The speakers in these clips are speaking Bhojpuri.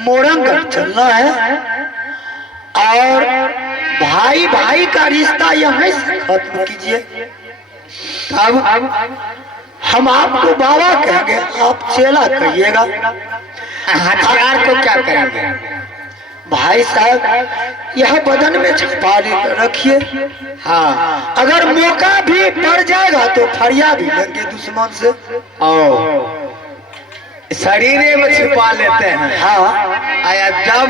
मोरंगढ़ चलना है और भाई भाई का रिश्ता यहाँ से खत्म कीजिए। अब हम आपको बाबा कहेंगे, आप चेला कहिएगा। हथियार को क्या करेंगे? भाई साहब यह बदन में छुपा रखिए। हाँ, अगर मौका भी पड़ जाएगा तो फरिया भी लेंगे दुश्मन से। ओ शरीरे में छुपा लेते हैं। हाँ, आया जब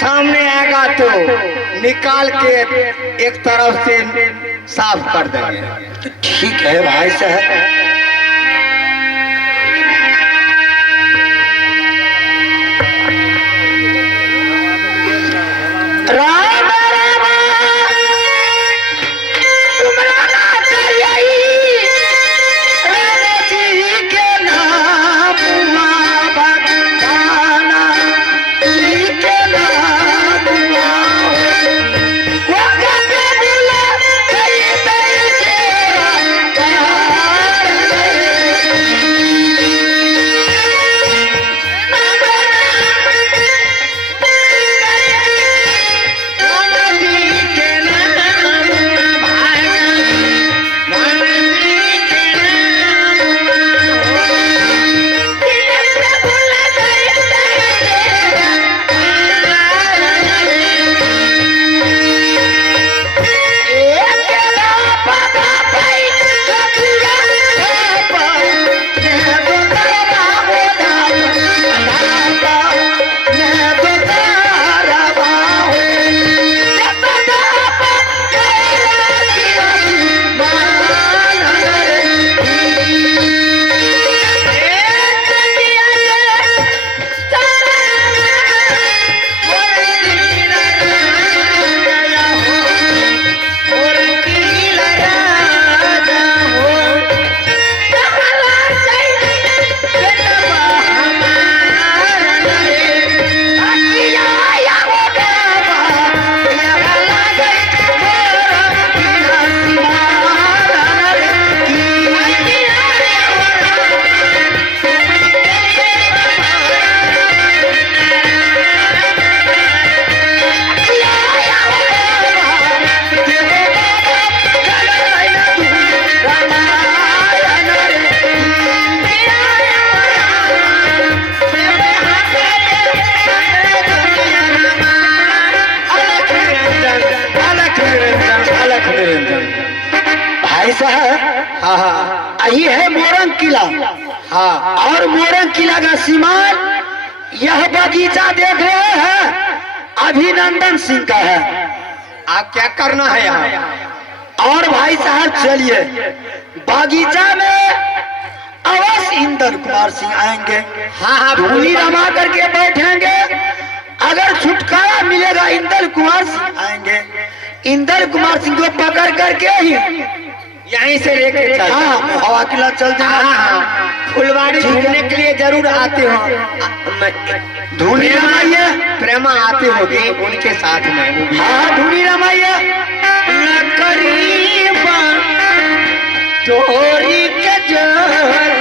सामने आएगा तो निकाल के एक तरफ से साफ कर देंगे। ठीक है भाई साहब। यही है मोरंग किला। हाँ, और मोरंग किला का सीमान यह बगीचा देख रहे हैं, अभिनंदन सिंह का है। आप क्या करना है यहाँ? और भाई साहब चलिए, बगीचा में अवश्य इंद्र कुमार सिंह आएंगे। हाँ हाँ, धूली रमा करके बैठेंगे। अगर छुटकारा मिलेगा इंद्र कुमार सिंह आएंगे। इंद्र कुमार सिंह को पकड़ करके ही यहीं से लेके चल। हाँ, हवा किला चल जाए। हाँ, फुलवाड़ी घूमने के लिए जरूर आते हो। धूली रमाइए, प्रेमा आते होगी उनके साथ में। हाँ, धूली रमाइए। चोरी के जहर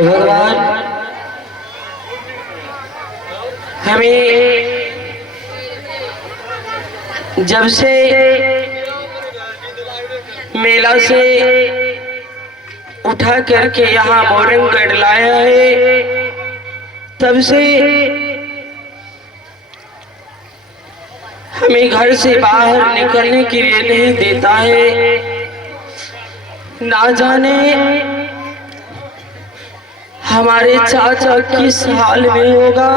अब भगवान हमें जब से मेला से उठा करके यहाँ मोरंगगढ़ लाया है, तब से हमें घर से बाहर निकलने के लिए नहीं देता है। ना जाने हमारे चाचा किस हाल में होगा,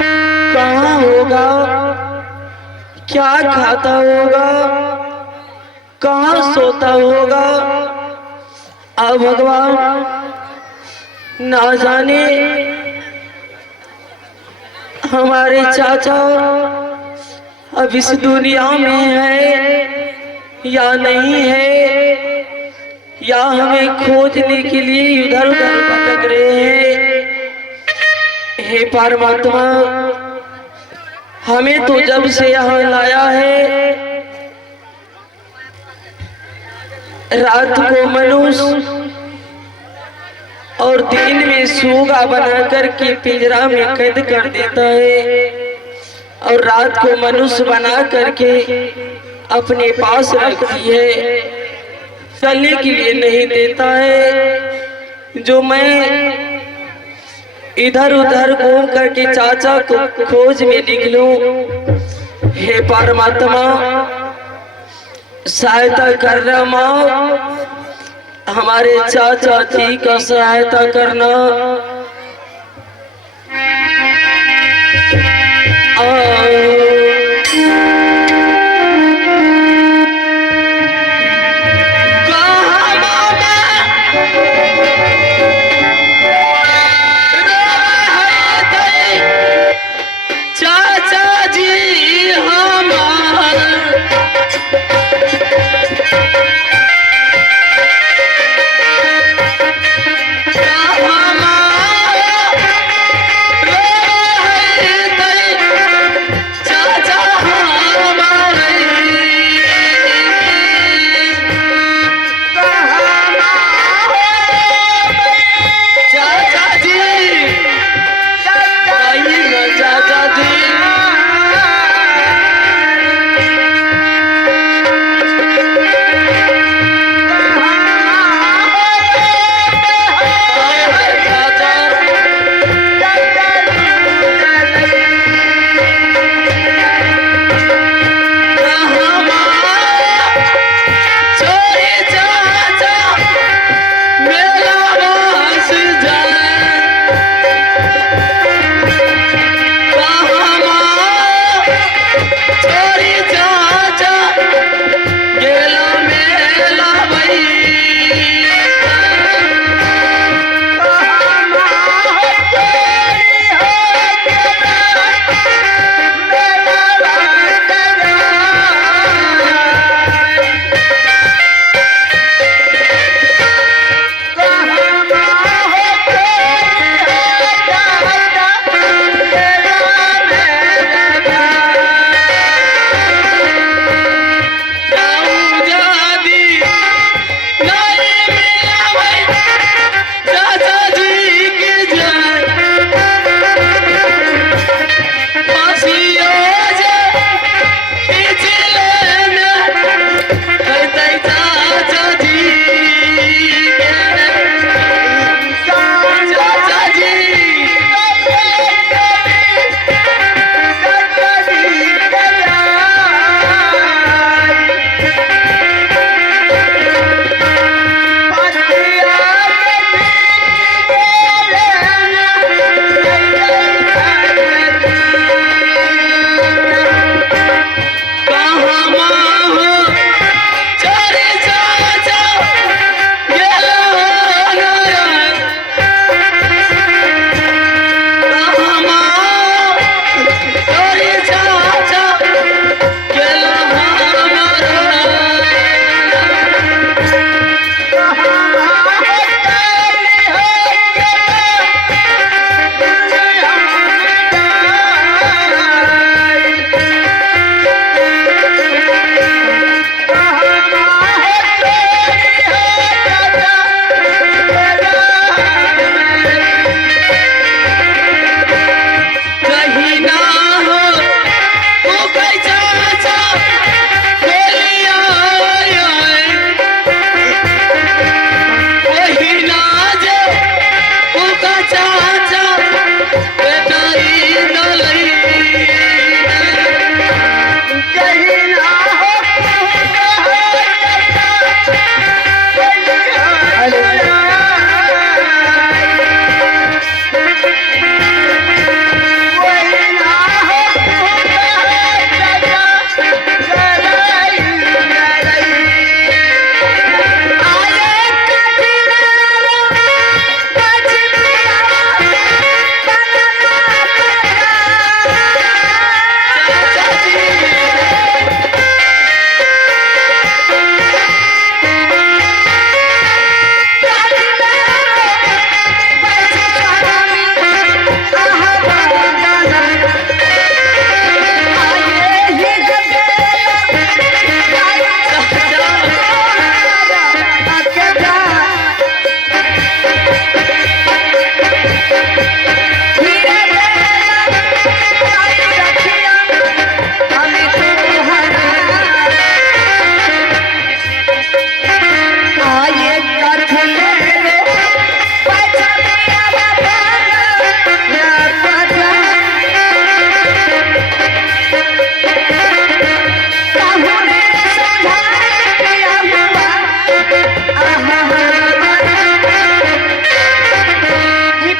कहाँ होगा, क्या खाता होगा, कहाँ सोता होगा। अब भगवान ना जाने हमारे चाचा अब इस दुनिया में है या नहीं है, या हमें खोजने के लिए इधर उधर भटक रहे हैं। हे परमात्मा, हमें तो जब से यहाँ लाया है, रात को मनुष्य और दिन में सूगा बनाकर के पिंजरा में कैद कर देता है, और रात को मनुष्य बना करके अपने पास रखती है, चलने के लिए नहीं देता है। जो मैं इधर उधर घूम करके चाचा को खोज में निकलूं, हे परमात्मा सहायता करना माँ, हमारे चाचा जी का सहायता करना। चाचा जी हमार हमार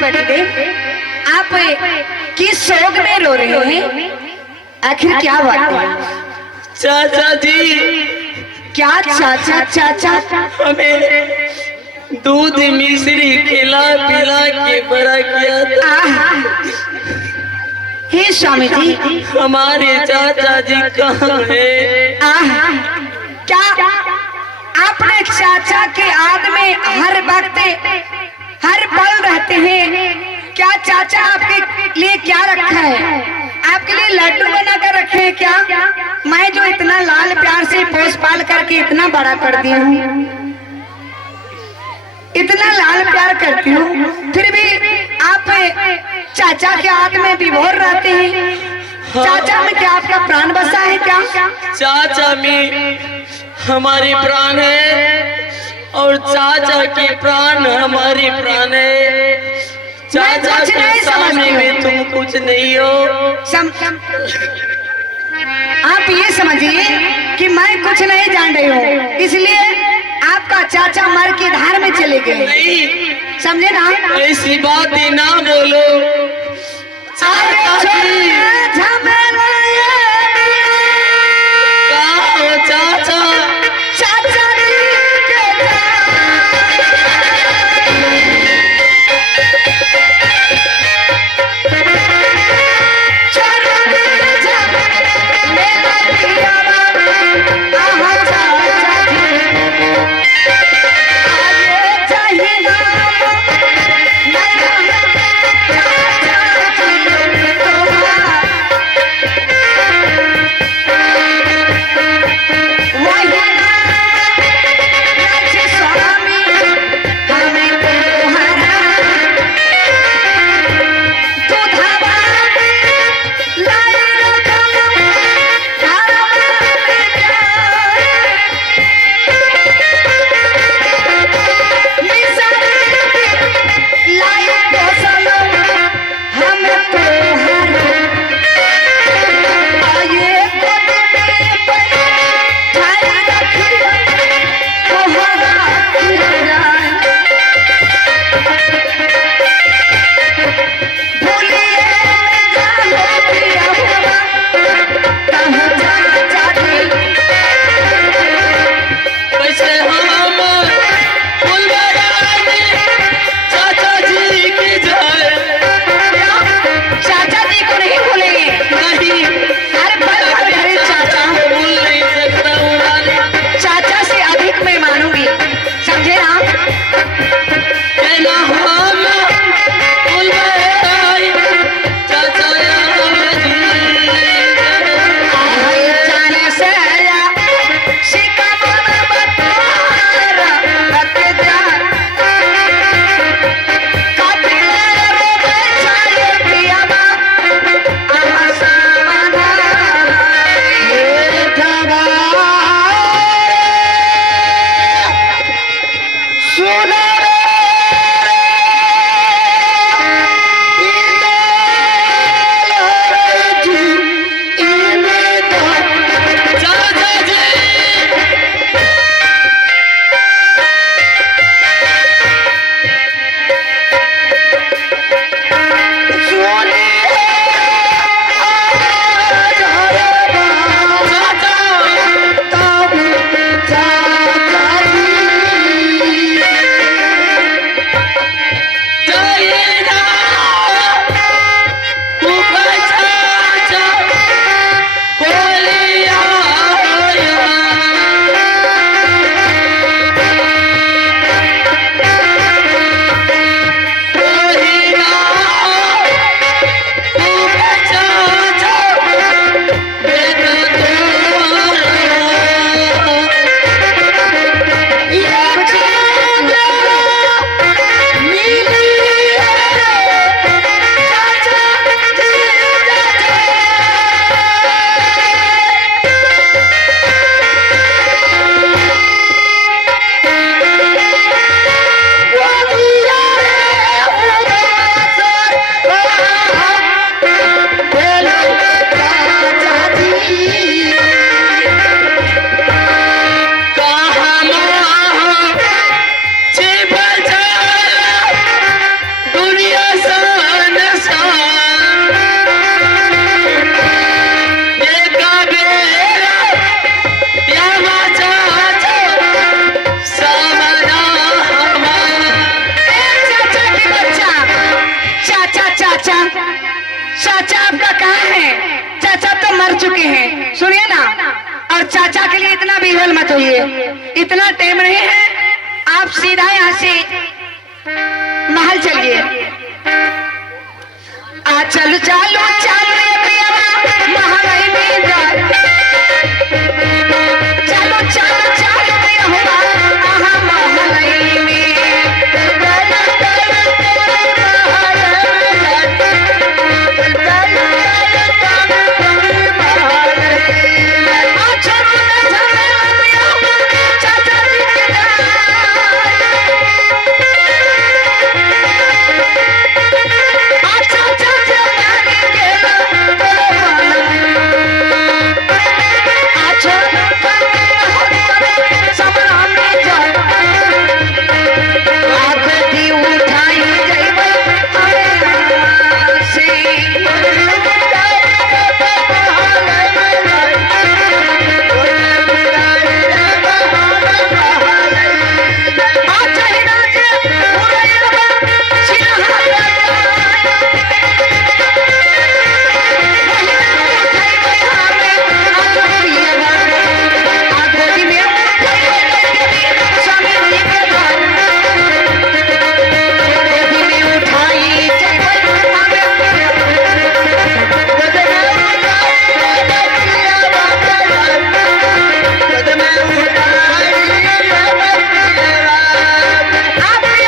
पतिदेव, आप किस शोक में रो रहे हैं? आखिर क्या बात है? चाचा जी, क्या चाचा? चाचा हमें दूध मिश्री खिला पिला के बड़ा किया था। हे स्वामी जी, हमारे चाचा जी कहाँ हैं? क्या अपने चाचा के याद में हर वक्त हर पल रहते हैं? क्या चाचा आपके लिए क्या रखा है? आपके लिए लड्डू बना कर रखे हैं क्या? मैं जो इतना लाल प्यार से पोस पाल करके इतना बड़ा कर दी हूँ, इतना लाल प्यार करती हूँ, फिर भी आप चाचा के हाथ में विभोर रहते हैं। चाचा में क्या आपका प्राण बसा है क्या? चाचा में हमारे प्राण है और चाचा के प्राण हमारे प्राण है। चाचा कुछ के नहीं सामने समझती में तुम कुछ नहीं हो। आप ये समझिए कि मैं कुछ नहीं जान रही हूँ, इसलिए आपका चाचा मर के धार में चले गए। नहीं, समझे ना? ऐसी बातें ना बोलो। चाचा जी, कहाँ हो चाचा? चाचा चाहिए। इतना टाइम नहीं है, आप सीधा यहाँ से महल चलिए। आ चल जा